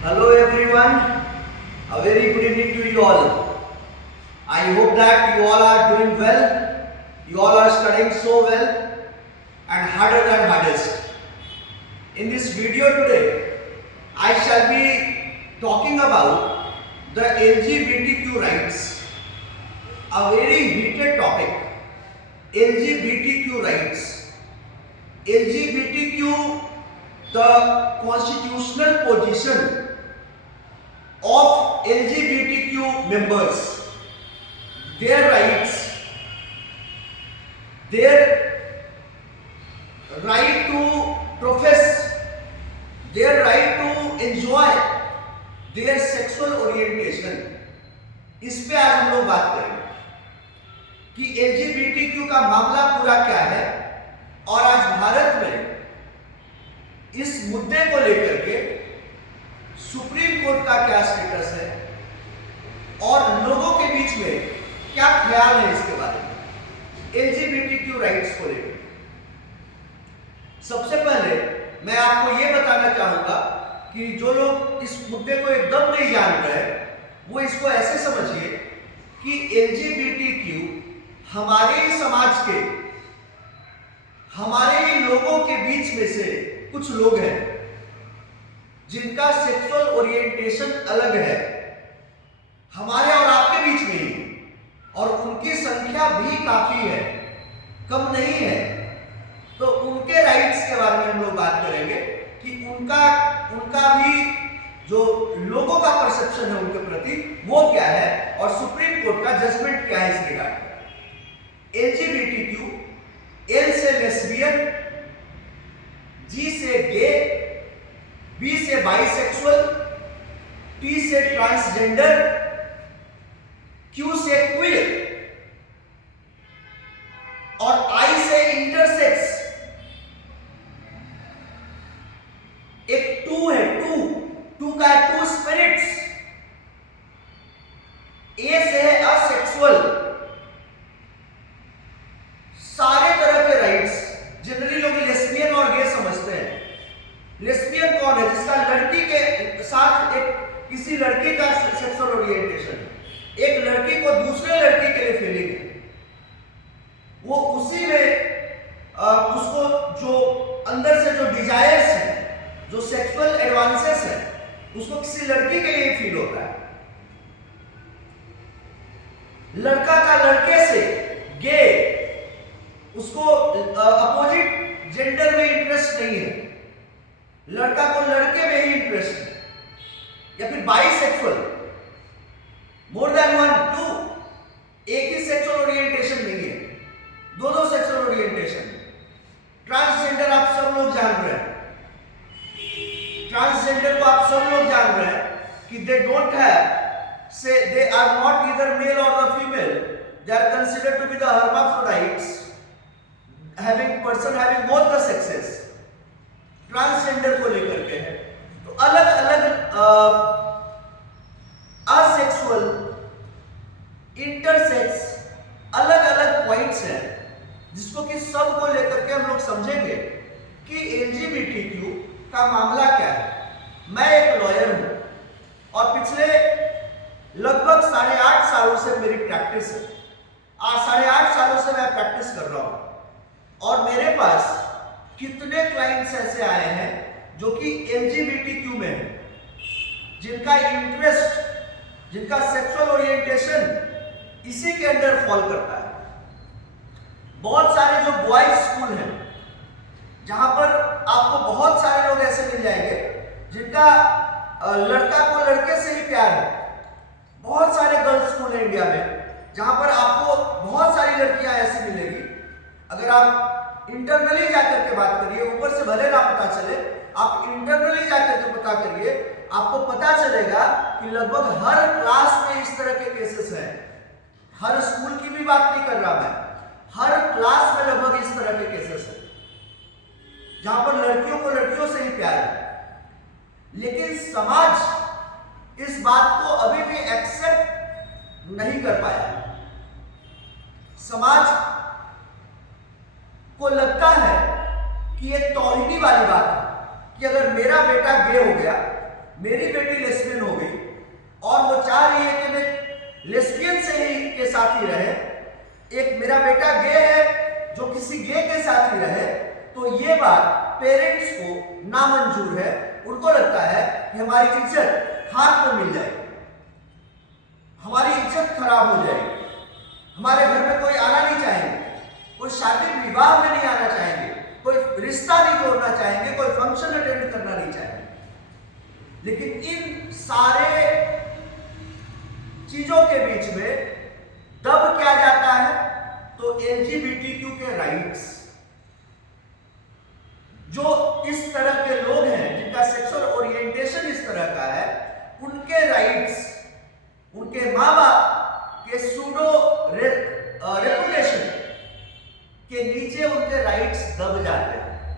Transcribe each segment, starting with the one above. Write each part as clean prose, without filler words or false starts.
Hello everyone, a very good evening to you all. I hope that you all are doing well, you all are studying so well and harder than hardest. In this video today, I shall be talking about the LGBTQ rights, a very heated topic. LGBTQ rights. LGBTQ, the constitutional position of LGBTQ members, their rights, their right to profess, their right to enjoy their sexual orientation, इस पे आज हम लोग बात करेंगे कि LGBTQ का मामला पूरा क्या है और आज भारत में इस मुद्दे को लेकर के सुप्रीम कोर्ट का क्या स्टेटस है और लोगों के बीच में क्या ख्याल है इसके बारे में एलजीबीटीक्यू राइट्स को लेकर। सबसे पहले मैं आपको यह बताना चाहूंगा कि जो लोग इस मुद्दे को एकदम नहीं जान रहे वो इसको ऐसे समझिए कि एलजीबीटीक्यू हमारे ही समाज के, हमारे ही लोगों के बीच में से कुछ लोग हैं जिनका सेक्सुअल ओरिएंटेशन अलग है, हमारे और आपके बीच में ही, और उनकी संख्या भी काफी है, कम नहीं है। तो उनके राइट्स के बारे में हम लोग बात करेंगे कि उनका भी जो लोगों का परसेप्शन है उनके प्रति वो क्या है और सुप्रीम कोर्ट का जजमेंट क्या है इस रिगार्ड। एलजीबीटीक्यू, एल से लेस्बियन, जी से गे, बी से बाइसेक्सुअल, टी से ट्रांसजेंडर, क्यू से क्वीर और आई से इंटरसेक्स। एक टू है, टू का है टू स्पिरिट्स। ए से है असेक्सुअल। सारे तरह के राइट्स जनरली लोग लेस्बियन और गे समझते हैं। लेस्बियन कौन है? जिसका लड़की के साथ एक किसी लड़की का सेक्सुअल ओरिएंटेशन, एक लड़की को दूसरे लड़की के लिए फीलिंग है, वो उसी में उसको जो अंदर से जो डिजायर्स है, जो सेक्सुअल एडवांसेस है, उसको किसी लड़की के लिए फील होता है। लड़का का लड़के से, गे, उसको अपोजिट जेंडर में इंटरेस्ट नहीं है, लड़का को लड़के में ही इंटरेस्ट है। या फिर bisexual, more than one, two, एक ही सेक्सुअल ओरिएंटेशन नहीं है, दो सेक्सुअल ओरिएंटेशन। ट्रांसजेंडर आप सब लोग जान रहे हैं, ट्रांसजेंडर को आप सब लोग जान रहे हैं कि दे don't have, say they are not either male और the female, they are considered to be the hermaphrodites, having person having both the sexes। Transgender को लेकर के है। तो अलग अलग असेक्सुअल, इंटरसेक्स, अलग अलग पॉइंट्स हैं जिसको कि सब को लेकर के हम लोग समझेंगे कि एलजीबीटीक्यू का मामला क्या है। मैं एक लॉयर हूं और पिछले लगभग 8.5 सालों से मेरी प्रैक्टिस है। 8.5 सालों से मैं प्रैक्टिस कर रहा हूं और मेरे पास कितने क्लाइंट्स ऐसे आए हैं जो कि एलजीबीटीक्यू में है, जिनका इंटरेस्ट, जिनका सेक्सुअल ओरिएंटेशन इसी के अंदर फॉल करता है। बहुत सारे जो बॉयज स्कूल हैं जहां पर आपको बहुत सारे लोग ऐसे मिल जाएंगे जिनका लड़का को लड़के से ही प्यार है। बहुत सारे गर्ल्स स्कूल हैं इंडिया में जहां पर आपको बहुत सारी लड़कियां ऐसी मिलेगी। अगर आप इंटरनली जाकर के बात करिए, ऊपर से भले ना पता चले, आप इंटरनली जाकर के पता करिए, आपको पता चलेगा कि लगभग हर क्लास में इस तरह के केसेस हैं। हर स्कूल की भी बात नहीं कर रहा मैं, हर क्लास में लगभग इस तरह के केसेस हैं जहां पर लड़कियों को लड़कियों से ही प्यार है। लेकिन समाज इस बात को अभी भी एक्सेप्ट नहीं कर पाया है। समाज को लगता है कि ये तौहीनी वाली बात है कि अगर मेरा बेटा गे हो गया, मेरी बेटी लेस्बियन हो गई और वो चाह रही है कि मैं लेस्बियन से ही के साथ ही रहे, एक मेरा बेटा गे है जो किसी गे के साथ ही रहे, तो ये बात पेरेंट्स को नामंजूर है। उनको लगता है कि हमारी इज्जत हाथ में मिल जाएगी, हमारी इज्जत खराब हो जाएगी, हमारे घर में कोई आना नहीं चाहेंगे, कोई शादी विवाह में नहीं आना चाहेंगे, कोई रिश्ता नहीं जोड़ना चाहेंगे, कोई फंक्शन अटेंड करना नहीं चाहेंगे। लेकिन इन सारे चीजों के बीच में दब क्या जाता है, तो एलजीबीटीक्यू के राइट्स। जो इस तरह के लोग हैं जिनका सेक्सुअल ओरिएंटेशन इस तरह का है, उनके राइट्स, उनके माँ बाप के सूडो रेपुटेशन के नीचे उनके राइट्स दब जाते हैं।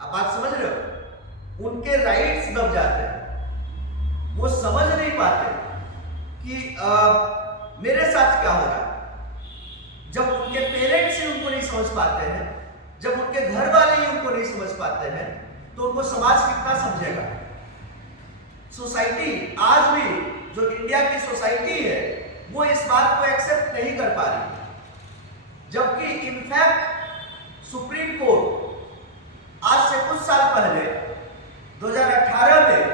आप बात समझ रहे हो? उनके राइट्स दब जाते हैं। वो समझ नहीं पाते कि मेरे साथ क्या हो रहा है। जब उनके पेरेंट्स ही उनको नहीं समझ पाते हैं, जब उनके घर वाले ही उनको नहीं समझ पाते हैं, तो उनको समाज कितना समझेगा। सोसाइटी आज भी, जो इंडिया की सोसाइटी है, वो इस बात को एक्सेप्ट नहीं कर पा रही। जबकि इनफैक्ट सुप्रीम कोर्ट आज से कुछ साल पहले 2018 में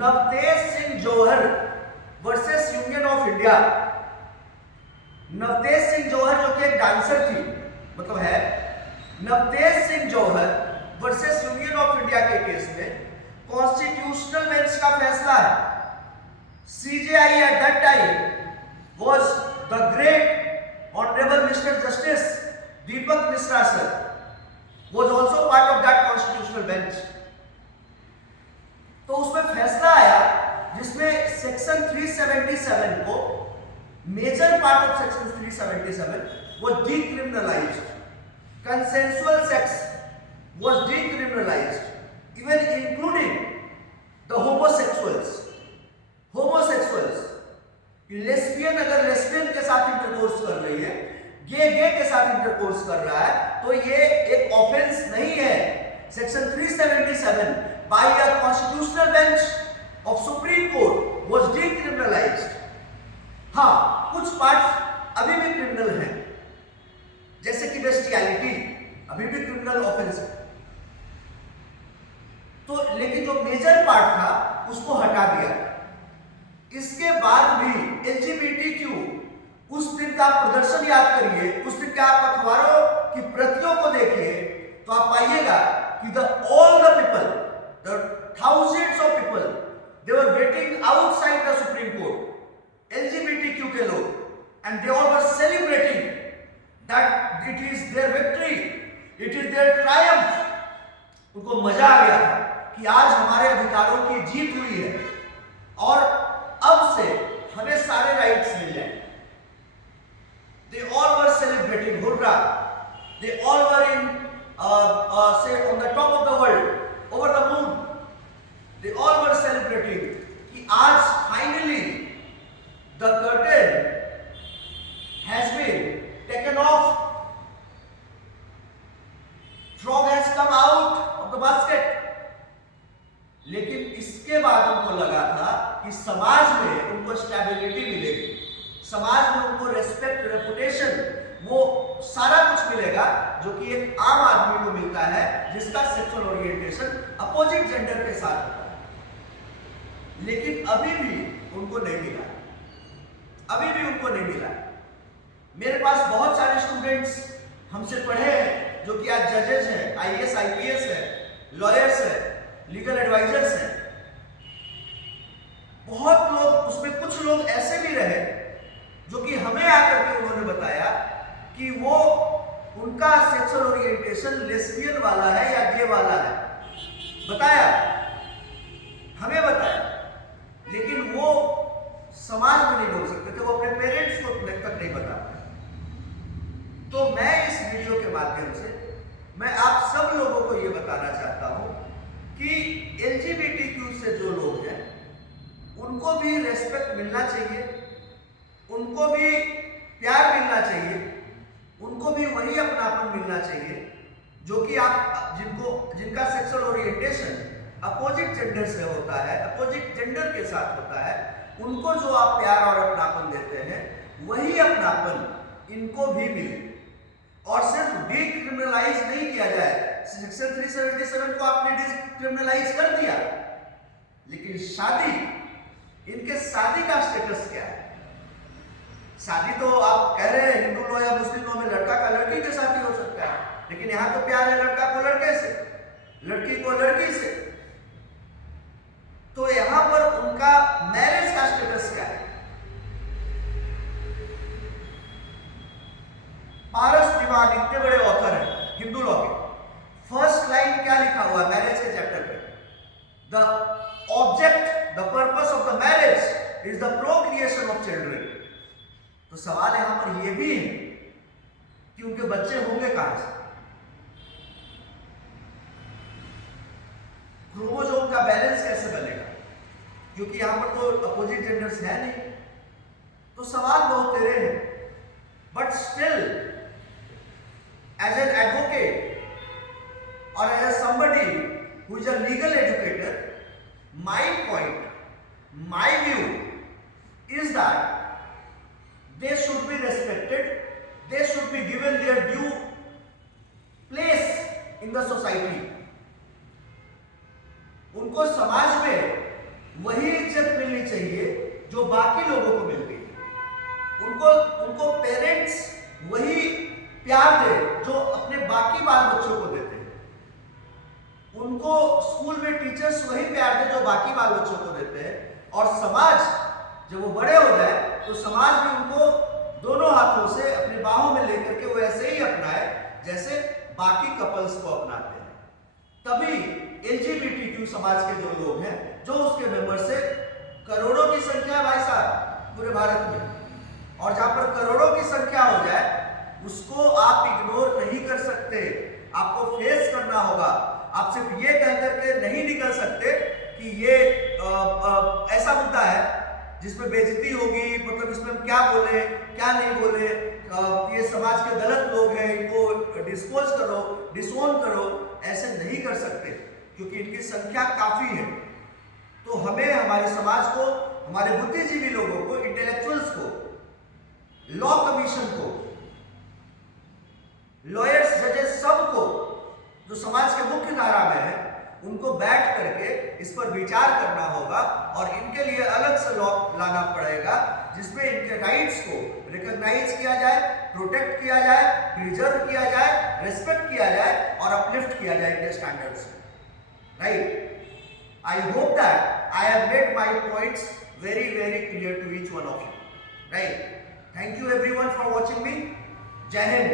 Navtej Singh Johar versus union of India, Navtej Singh Johar जो कि एक डांसर थी, मतलब है, Navtej Singh Johar versus union of India के केस में कॉन्स्टिट्यूशनल बेंच का फैसला है। CJI at that time was the great honourable mister justice Deepak Mishra sir, was also part of that constitutional bench. तो उसमें फैसला आया जिसमें सेक्शन 377 को, major part of section 377 was decriminalized. Consensual sex was decriminalized, even including the homosexuals. Lesbian अगर lesbian के साथ intercourse कर रही है, गे के साथ इंटरकोर्स कर रहा है, तो ये एक ऑफेंस नहीं है। Section 377 by a constitutional bench of Supreme Court was decriminalized. हाँ, कुछ पार्ट्स अभी भी क्रिमिनल हैं, जैसे कि बेस्टियलिटी अभी भी क्रिमिनल ऑफेंस है। तो लेकिन जो मेजर पार्ट था उसको हटा दिया। इसके बाद भी एलजीबीटीक्यू, उस दिन का प्रदर्शन याद करिए, उस दिन के आप अखबारों की प्रतियों को देखिए, तो आप पाइएगा कि all the people, the thousands of people, they were waiting outside the Supreme Court, LGBTQ के लोग, and they all were celebrating that it is their victory, it is their triumph. उनको मजा आ गया था कि आज हमारे अधिकारों की जीत हुई है और अब से हमें सारे राइट्स मिल जाएंगे। They all were celebrating, hurrah! They all were in, say, on the top of the world, over the moon. They all were celebrating कि आज finally the curtain has been taken off. Frog has come out of the basket. लेकिन इसके बाद उनको लगा था कि समाज में उनको स्टेबिलिटी मिलेगी, समाज में उनको रेस्पेक्ट, रेपुटेशन, वो सारा कुछ मिलेगा जो कि एक आम आदमी को मिलता है जिसका सेक्सुअल ओरिएंटेशन अपोजिट जेंडर के साथ होता है। लेकिन अभी भी उनको नहीं मिला, अभी भी उनको नहीं मिला। मेरे पास बहुत सारे स्टूडेंट्स हमसे पढ़े हैं जो कि आज जजेस हैं, आईएएस, आईपीएस है, लॉयर्स है, लीगल एडवाइजर्स हैं। बहुत लोग, उसमें कुछ लोग ऐसे भी रहे जो कि हमें आकर के उन्होंने बताया कि वो, उनका सेक्सुअल ओरिएंटेशन लेस्बियन वाला है या गे वाला है, बताया, हमें बताया, लेकिन वो समाज में नहीं बोल सकते थे, वो अपने पेरेंट्स को तक नहीं बता पाए। तो मैं इस वीडियो के माध्यम से मैं आप सब लोगों को ये बताना चाहता हूं कि एलजीबीटीक्यू से जो लोग हैं उनको भी रेस्पेक्ट मिलना चाहिए, उनको भी प्यार मिलना चाहिए, उनको भी वही अपनापन मिलना चाहिए जो कि आप जिनका सेक्सुअल ओरिएंटेशन अपोजिट जेंडर से होता है, अपोजिट जेंडर के साथ होता है, उनको जो आप प्यार और अपनापन देते हैं वही अपनापन इनको भी मिले। और सिर्फ डिक्रिमिनलाइज नहीं किया जाए, सेक्शन 377 को आपने डिक्रिमिनलाइज कर दिया, लेकिन शादी, इनके शादी का स्टेटस क्या है? शादी तो आप कह रहे हैं हिंदू लॉ या मुस्लिम लॉ में लड़का का लड़की के साथ ही हो सकता है, लेकिन यहां तो प्यार है लड़का को लड़के से, लड़की को लड़की से। तो यहां पर उनका मैरिज का स्टेटस क्या है? पारस दीवान इतने बड़े ऑथर हैं हिंदू लॉ के, फर्स्ट लाइन क्या लिखा हुआ है मैरिज के चैप्टर पे? The object, the purpose of the marriage is the procreation of children. तो सवाल यहां पर यह भी है कि उनके बच्चे होंगे कहां से? क्रोमोसोम का बैलेंस कैसे बनेगा? क्योंकि यहां पर तो अपोजिट जेंडर्स है नहीं। तो सवाल बहुत तेरे हैं, but still as an advocate और as somebody who is a legal educator, my point, my view is that they should be respected, they should be given their due place in the society. उनको समाज में वही इज्जत मिलनी चाहिए जो बाकी लोगों को मिलती है। उनको पेरेंट्स वही प्यार दे जो अपने बाकी बाल बच्चों को देते हैं। उनको स्कूल में टीचर्स वही प्यार दे जो बाकी बाल बच्चों को देते हैं। और समाज जब वो बड़े हो जाए तो समाज भी उनको दोनों हाथों से अपनी बाहों में लेकर के वो ऐसे ही अपनाए जैसे बाकी कपल्स को अपनाते हैं। तभी LGBTQ समाज के जो लोग हैं, जो उसके मेंबर से करोड़ों की संख्या है भाई साहब पूरे भारत में, और जहां पर करोड़ों की संख्या हो जाए उसको आप इग्नोर नहीं कर सकते, आपको फेस करना होगा। आप सिर्फ ये कह करके नहीं निकल सकते कि ये ऐसा मुद्दा है जिसमें बेइज्जती होगी, मतलब इसमें हम क्या बोले क्या नहीं बोले, ये समाज के गलत लोग हैं, इनको डिस्पोज करो, डिसोन करो, ऐसे नहीं कर सकते क्योंकि इनकी संख्या काफी है। तो हमें हमारे समाज को, हमारे बुद्धिजीवी लोगों को, इंटेलेक्चुअल्स को, लॉ कमीशन को, लॉयर्स, जजेस, सबको जो समाज के मुख्य धारा में है उनको बैठ करके इस पर विचार करना होगा और इनके लिए अलग से लॉ लाना पड़ेगा जिसमें इनके राइट्स को रिकॉग्नाइज किया जाए, प्रोटेक्ट किया जाए, प्रिजर्व किया जाए, रेस्पेक्ट किया जाए और अपलिफ्ट किया जाए इनके स्टैंडर्ड्स को। Right? I hope that I have made my points very clear to each one of you. Right? Thank you everyone for watching me. Jai Hind.